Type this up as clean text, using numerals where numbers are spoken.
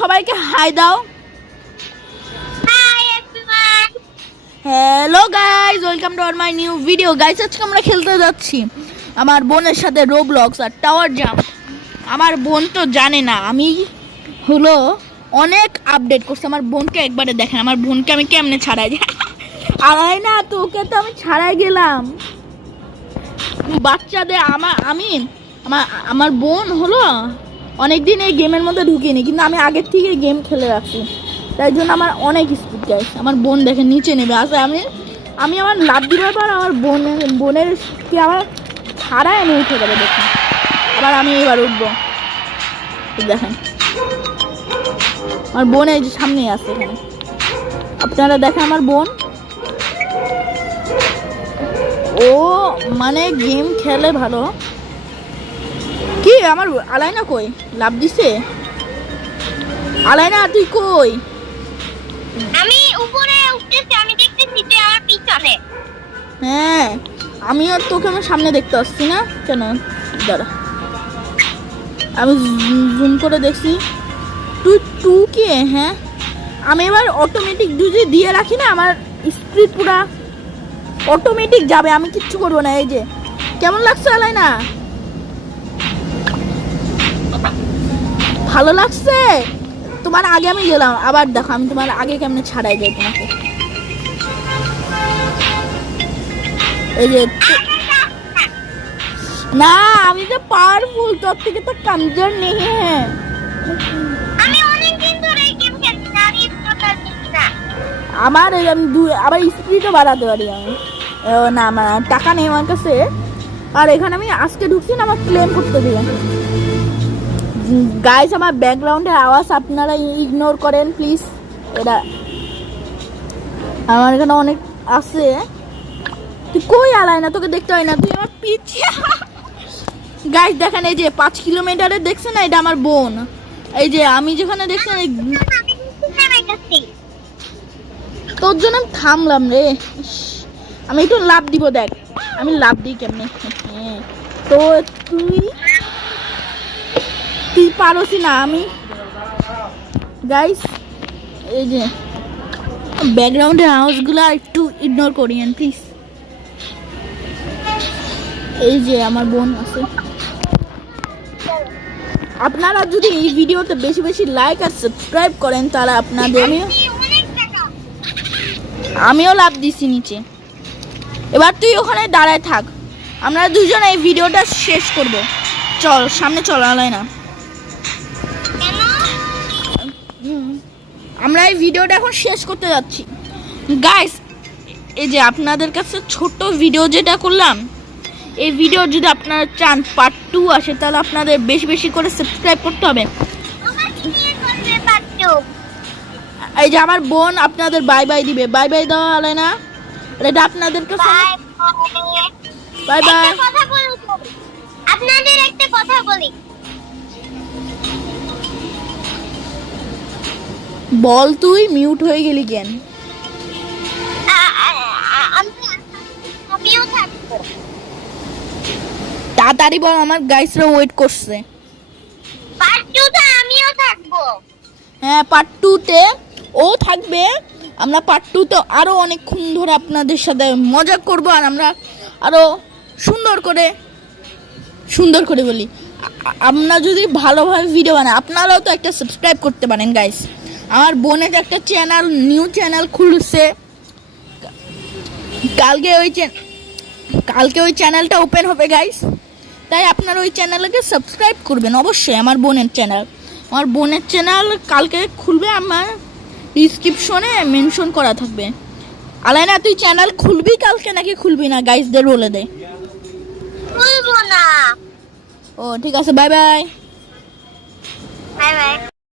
সবাইকে হাই দাও। Hello guys, welcome to our my new video. Guys আজকে আমরা খেলতে যাচ্ছি আমার বোনের সাথে রোবলক্স আর টাওয়ার জাম্প। আমার বোন তো জানে না আমি হলো অনেক আপডেট করছি। আমার বোনকে একবারে দেখেন, আমার বোনকে আমি কেমনে ছাড়াই আড়াই না, তোকে তো আমি ছাড়াই গেলাম বাচ্চাদের। আমার বোন হলো অনেকদিন এই গেমের মধ্যে ঢুকিনি, কিন্তু আমি আগের থেকে গেম খেলে রাখছি, তাই জন্য আমার অনেক স্পিড গাইস। আমার বোন দেখে নিচে নেবে আসলে আমি আমার লাভ দিবার পর আমার বোনের কি আবার ছাড়াই আমি উঠে যাবে। দেখুন আবার আমি এবার উঠবো, দেখেন আমার বোন এই যে সামনেই আছে এখানে, আপনারা দেখেন আমার বোন ও মানে গেম খেলে ভালো। কি আমার আলাইনা কই? লাভ দিছে আলাইনা, তুই কই? আমি উপরে উঠতেছি, আমি দেখতেছি তুই আমার পিছনে। হ্যাঁ আমিও তোকে আমার সামনে দেখতে আসছি না কেন, দাঁড়া আমি জুম করে দেখছি। তুই কে? হ্যাঁ আমি এবার অটোমেটিক যদি দিয়ে রাখি না, আমার স্পিড পুরা অটোমেটিক যাবে, আমি কিচ্ছু করবো না। এই যে কেমন লাগছে আলাইনা? ভালো লাগছে? তোমার আগে আমি গেলাম, আবার দেখো আমি তোমার আগে কেমনে ছাড়াই যাই তোমাকে। এই যে না, আমি তো পাওয়ারফুল, তোর থেকে তো কমজোর নেই। হ্যাঁ আমি অনেক দিন ধরে এই গেম খেলছি না, আমি স্কোরটা দিচ্ছি না। আমার আবার স্পিডও বাড়াতে পারি আমি। না আমার টাকা নেই আমার কাছে, আর এখানে আমি আজকে ঢুকছি না, আমার ক্লেম করতে দিবে। গাইস আমার ব্যাকগ্রাউন্ডের আওয়াজ আপনারা ইগনোর করেন প্লিজ, এটা আমার এখানে অনেক আছে। তুই কই আলাই না, তোকে দেখতে হয় না, তুই আমার পিছিয়ে। গাইস দেখেন এই যে 5 কিলোমিটারের দেখছেন না, এটা আমার বোন। এই যে আমি যেখানে দেখছেন তোর জন্য আমি থামলাম রে। আমি একটু লাভ দিব, দেখ আমি লাভ দিই কেমনে। তো তুই পারোসি না আমি। গাইস এই যে ব্যাকগ্রাউন্ডের আওয়াজগুলো একটু ইগনোর করিয়েন প্লিজ। এই যে আমার বোন আছে। আপনারা যদি এই ভিডিওতে বেশি বেশি লাইক আর সাবস্ক্রাইব করেন তাহলে আপনাদের আমিও লাভ দিছি নিচে। এবার তুই ওখানে দাঁড়ায় থাক, আমরা দুজন এই ভিডিওটা শেষ করব। চল সামনে চল আলাইনা, আমরা এই ভিডিওটা এখন শেষ করতে যাচ্ছি। গাইস এই যে আপনাদের কাছে ছোট্ট ভিডিও যেটা করলাম, এই ভিডিও যদি আপনারা চান পার্ট 2 আসে, তাহলে আপনাদের বেশি বেশি করে সাবস্ক্রাইব করতে হবে। এই যে আমার বোন আপনাদের বাই বাই দিবে, বাই বাই দেওয়া হলে না, এটা আপনাদের কাছে বাই বাই। আপনাদের একটা কথা বলি, বল তুই মিউট হয়ে গেলি কেন? আমিও থাকবো। তাড়াতাড়ি বল, আমার গাইসরা ওয়েট করছে। পার্ট 2 তে আমিও থাকবো। হ্যাঁ পার্ট 2 তে ও থাকবে। আমরা পার্ট 2 তে আরো অনেকক্ষণ ধরে আপনাদের সাথে মজা করব, আর আমরা আরো সুন্দর করে বলি। আমরা যদি ভালোভাবে ভিডিও বানাই, আপনারাও তো একটা সাবস্ক্রাইব করতে পারেন গাইস। আমার বোনের একটা চ্যানেল, নিউ চ্যানেল খুলছে, কালকে ওই চ্যানেলটা ওপেন হবে গাইস, তাই আপনারা ওই চ্যানেলকে সাবস্ক্রাইব করবেন অবশ্যই। আমার বোনের চ্যানেল কালকে খুলবে, আমার ডিসক্রিপশনে মেনশন করা থাকবে। আলাইনা তুই চ্যানেল খুলবি কালকে নাকি খুলবি না? গাইসদের বলে দে। খুলবো না। ও ঠিক আছে, বাই বাই। Bye bye.